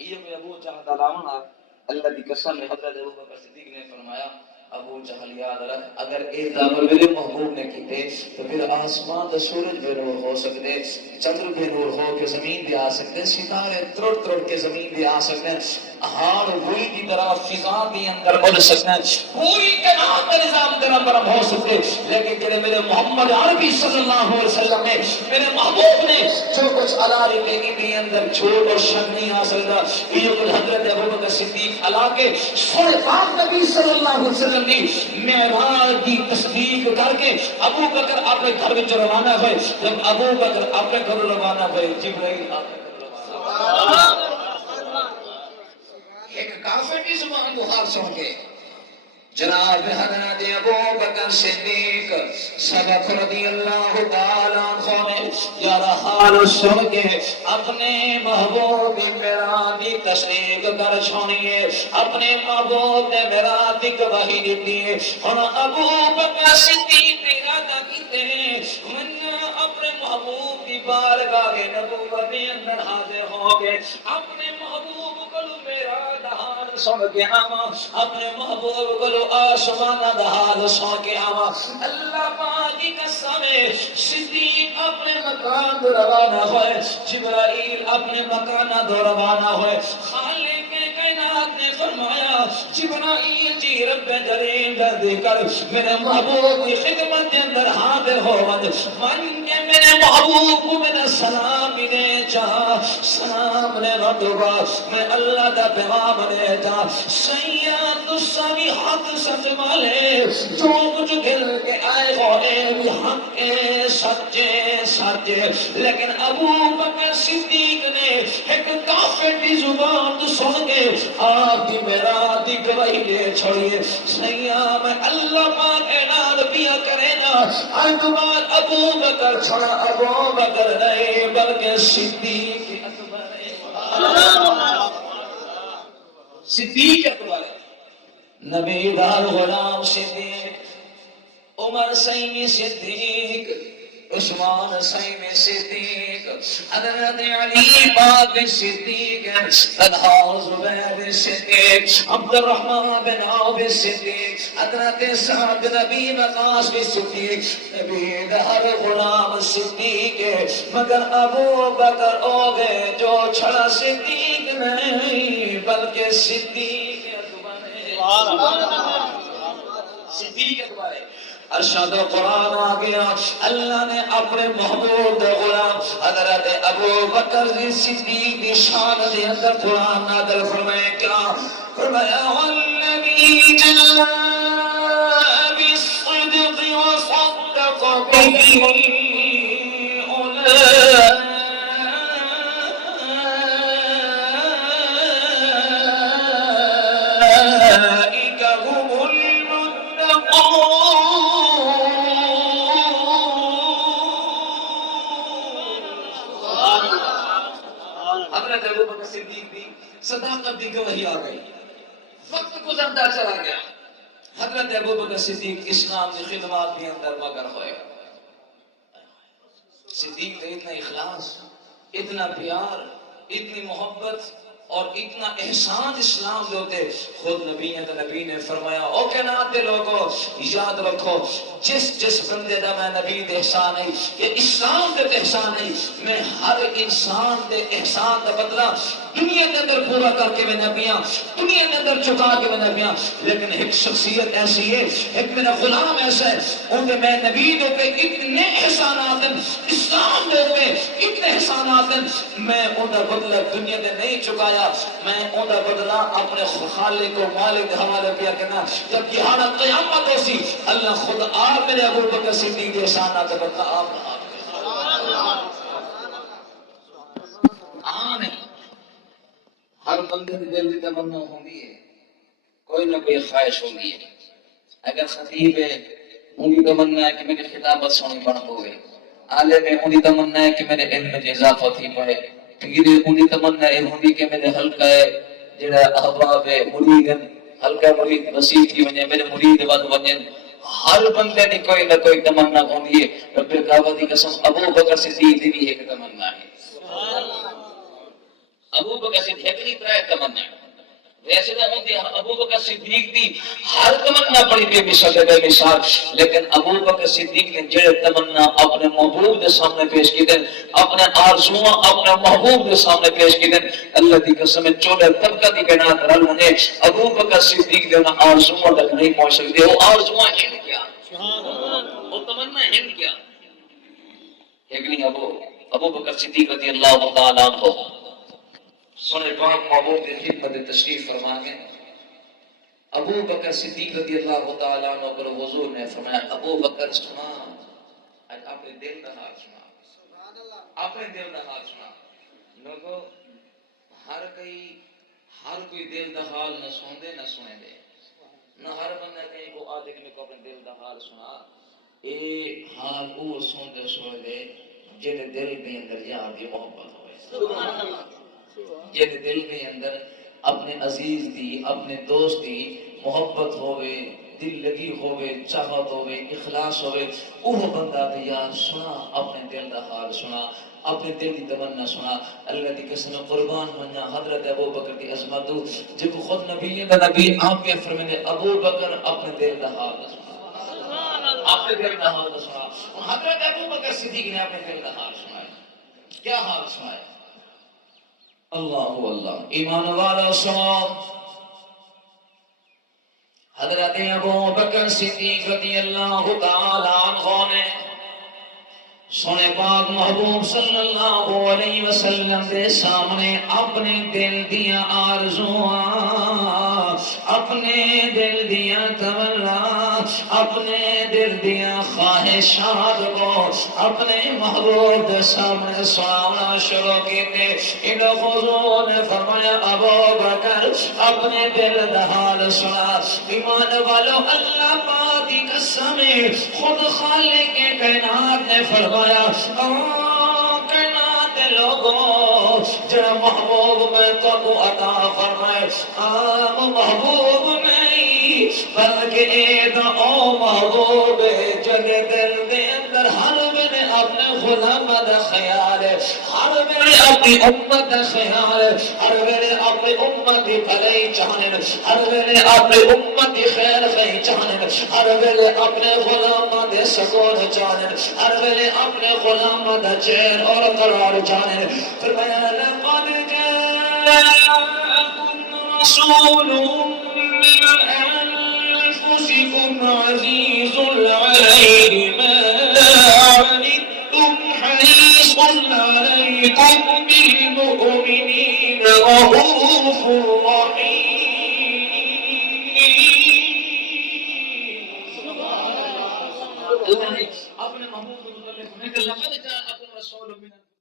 یہ کوئی ابو جہل علاوہ اللہ کی قسم میں حضرت ابو بکر صدیق نے فرمایا ابو جہل یاد رکھ اگر ایک دعویٰ میرے محبوب نے کیتے تو پھر آسمان دا سورج بے نور ہو سکتے چندر بے نور ہو کے زمین بھی آ سکتے ستارے ترڑ ترڑ کے زمین بھی آ سکتے ہار وہی کی طرح فضا بھی اندر اڑ سکتے پوری کائنات کا نظام تیرا برم ہو سکتے لیکن کہ میرے محمد عربی صلی اللہ علیہ وسلم نے میرے محبوب نے جو کچھ علا رکھے بھی اندر چھوٹ اور شک نہیں آ سکتا یہ کچھ حضرت ابو بکر صدیق علا کے سوئے پاک نبی صلی اللہ علیہ وسلم نے معراج کی تصدیق کر کے ابو بکر اپنے گھر میں روانہ ہوئے جب ابو بکر اپنے گھر روانہ ہوئے جبرائیل ایک کافر کی زبان بخار سن کے جناب حضرت ابو بکر صدیق سبق رضی اللہ تعالی عنہ نے یار حال سن کے اپنے محبوب معراج کی تصدیق کر چھوڑیے اپنے محبوب نے معراج کی گواہی دیتی ہے اور ابو بکر صدیق ارادہ کیتے ہیں اپنے محبوب کی بارگاہ نبوت میں اندر حاضر ہو گئے اپنے محبوب کو معراج حال سن کے آما اپنے محبوب کو آسمان دا حال سن کے آما اللہ پاک کی قسم صدیق اپنے مکان دو روانہ ہوئے جبرائیل اپنے مکان دو روانہ ہوئے خالق کائنات نے فرمایا جبرائیل جی رب جلیل دا ذکر میرے محبوب کی خدمت کے اندر حاضر ہو من کے میرے محبوب کو میرا سلام دے جا سلام نے ردوا میں اللہ دا پیغام لے جا سید الساوی حق سچ والے جو کچھ دل کے آئے ہوئے بھی حق کے سچے لیکن ابو بکر صدیق نے ایک کافر کی زبان تو سن کے آپ کی میرا دی گواہی دے چھوڑیے سیام اللہ پاک اعلان بیا کرے نا آج بعد ابو بکر چھوڑا ابو بکر نہیں بلکہ صدیق اکبر صدیق اکبر نبی دار غلام صدیق عمر سید صدیق عثمان سید صدیق حضرت علی پاک صدیق طلحہ زبیر صدیق عبد الرحمن بن عوف صدیق حضرت سعد بن ابی وقاص صدیق نبی دار غلام صدیق مگر ابو بکر ہو گئے جو چھڑا صدیق نہیں بلکہ صدیق صدیق اکبر ارشاد قرآن آ گیا اللہ نے اپنے محبوب دے غلام حضرت ابو بکر صدیق کی شان دے اندر قرآن نازل فرمائے کیا فرمایا والذی جاء بالصدق وصدق به صداقت دی گواہی آ گئی وقت گزرتا چلا گیا حضرت ابو بکر صدیق اسلام کی خدمات کے اندر مگر ہوئے صدیق نے اتنا اخلاص اتنا پیار اتنی محبت اور اتنا احسان اسلام دے ہوتے خود نبی نے فرمایا او کائنات دے لوگو یاد رکھو جس بندے دا میں نبی دے احسان ہے یہ اسلام دے احسان ہے میں ہر انسان دے احسان دا بدلہ دنیا کے اندر پورا کر کے میں نبیاں دنیا کے اندر چکا کے میں نبیاں لیکن ایک شخصیت ایسی ہے ایک میرا غلام ایسا ہے ان کے میں نبی دے پہ اتنے احسانات ہیں اسلام دے پہ اتنے احسانات ہیں میں ان کا بدلہ دنیا دے نہیں چکایا میں ان کا بدلہ اپنے خالق و مالک کے حوالے کیا کرنا جب یہ حالت قیامت ہوسی اللہ خود آپ میرے ابو بکر صدیق کے احسانات کا بدلہ آپ ہر بندے کے دل کی تمنا ہوندی ہے کوئی نہ کوئی خواہش ہوندی ہے اگر خطیب ہے ان کی تمنا ہے کہ میری خطابت سونی بن ہوئے عالم ہے ان کی تمنا ہے کہ میرے علم میں اضافہ تھی پائے پیر ان کی تمنا ہے ہوندی کہ میرے حلقہ ہے جڑا احباب ہے مرید حلقہ مرید وسیع تھی ونے میرے مرید ود ونے ہر بندے کی کوئی نہ کوئی تمنا ہوندی ہے رب کعبہ دی قسم ابو بکر صدیق دی بھی ایک تمنا ہے ابو بکر صدیق کی طرح تمنا ویسے تو ہوتی ابو بکر صدیق دی ہر تمنا بڑی بے مثال ہے بے مثال لیکن ابو بکر صدیق نے جڑے تمنا اپنے محبوب کے سامنے پیش کی دیں اپنے آرزوئیں اپنے محبوب کے سامنے پیش کی دیں اللہ کی قسم چولے طبقہ دی بنات رل ہونے ابو بکر صدیق دے انہاں آرزوئیں تک نہیں پہنچ سکتے وہ آرزوئیں ہیں کیا وہ تمنا ہیں کیا ایک نہیں ابو بکر صدیق رضی اللہ تعالیٰ عنہ سنے پاک محبوب کی خدمت تشریف فرما گئے ابو بکر صدیق رضی اللہ تعالیٰ عنہ پر حضور نے فرمایا ابو بکر سنا آج اپنے دل کا حال سنا اپنے دل کا حال سنا لوگوں ہر کوئی دل کا حال نہ سن دے نہ سنے دے نہ ہر بندہ کہیں کو آدھے کہ میں کو اپنے دل کا حال سنا اے حال وہ سن دے جنہیں دل کے اندر یار کی محبت ہوئے جن دل کے اندر اپنے عزیز دی اپنے دوست دی محبت ہوئے دل لگی ہوئے چاہت ہوئے اخلاص ہوئے وہ بندہ تے یار سنا اپنے دل دا حال سنا اپنے دل کی تمنا سنا اللہ کی قسم قربان مننا حضرت ابو بکر کی عظمت جب خود نبی آپ کے فرمانے ابو بکر اپنے دل دا حال سنا اپنے دل دا حال سنا حضرت ابو بکر صدیق نے اپنے دل دا حال سنایا کیا حال سنایا اللہ ایمان والا سنو حضرت ابو بکر صدیق رضی اللہ تعالی عنہ نے سونے پاک محبوب صلی اللہ علیہ وسلم دے سامنے اپنے دل دیاں آرزواں، اپنے دل دیاں تمنا، اپنے دل دیاں خواہشات کو اپنے محبوب دے سامنے سنانا شروع کیتے۔ ان حضور نے فرمایا ابو بکر اپنے دل دا حال سنا۔ ایمان والو اللہ پاک کی قسم خود خالق کائنات نے فرمایا کائنات لوگوں جڑا محبوب میں تو عطا فرمائے عام محبوب نہیں بلکہ اے دا او محبوب جگہ دل دے اندر ہر ویلے اپنے غلام دا خیال ہے، ہر ویلے اپنی امت دا خیال ہے، ہر ویلے اپنی امت دی بھلائی چاہنے، ہر ویلے اپنی امت دی خیر خواہی چاہنے، ہر ویلے اپنے غلام دے سکون چاہنے، ہر ویلے اپنے غلام دا چین اور قرار چاہنے۔ فرمایا لقد جاءكم رسول من أنفسكم عزيز عليه ما عنتم حريص عليكم بالمؤمنين رؤوف رحيم۔ اپنے محبوب کو متعلق لقد جاءكم رسول من